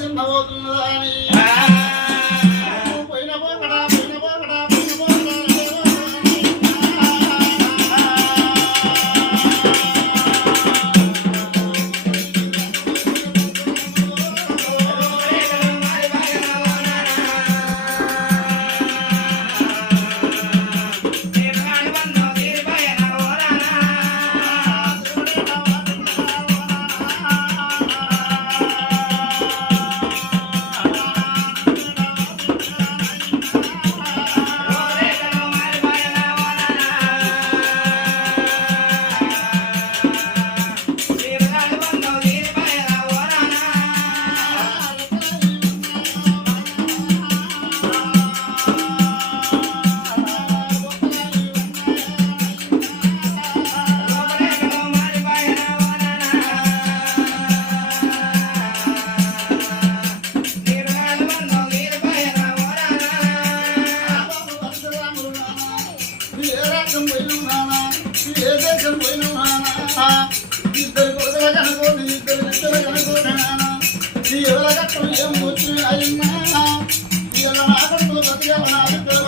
నిజాలు దేశం రాజ్యం పోయినావు నానా ఏ దేశం పోయినావు నానా ఇద్దరు కోసల కనుకోని ఇద్దరు బిడ్డల కనుకోని నానా నీ ఎవరి కట్టలు ఏం వచ్చి అయిందా ఇలా నా కట్టులు బతికావ నా బిడ్డల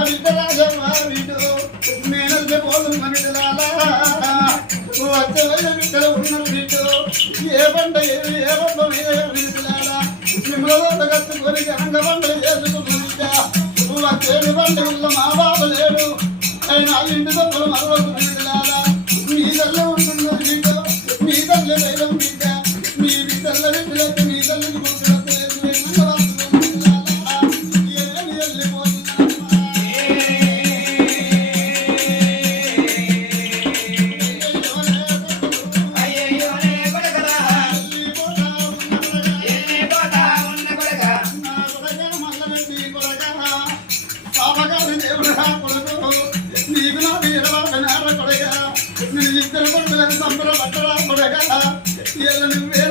మనవల వీధి ప్రేమలు తీరలేదు నాయనా మనవలమ్మ నీకు బిడ్డ, ఏ పంట ఏది ఏ పంట మీద మిమ్మల్ని కట్టుకొని గంగ పంటలు చేసుకున్న బిడ్డ, వచ్చేది మా బాబు లేడు అయినా ఇంటి దొంగలు మరొక బిడ్డలారా మీ తల్లి ఉంటున్నది బిడ్డ మీ తల్లి వేలం బిడ్డ మీ తల్లి నీకు నాకు కొడగా. ఇద్దరు కొడుకులను సంబరపడ్డరా కొడగా. ఎల్ల నువ్వే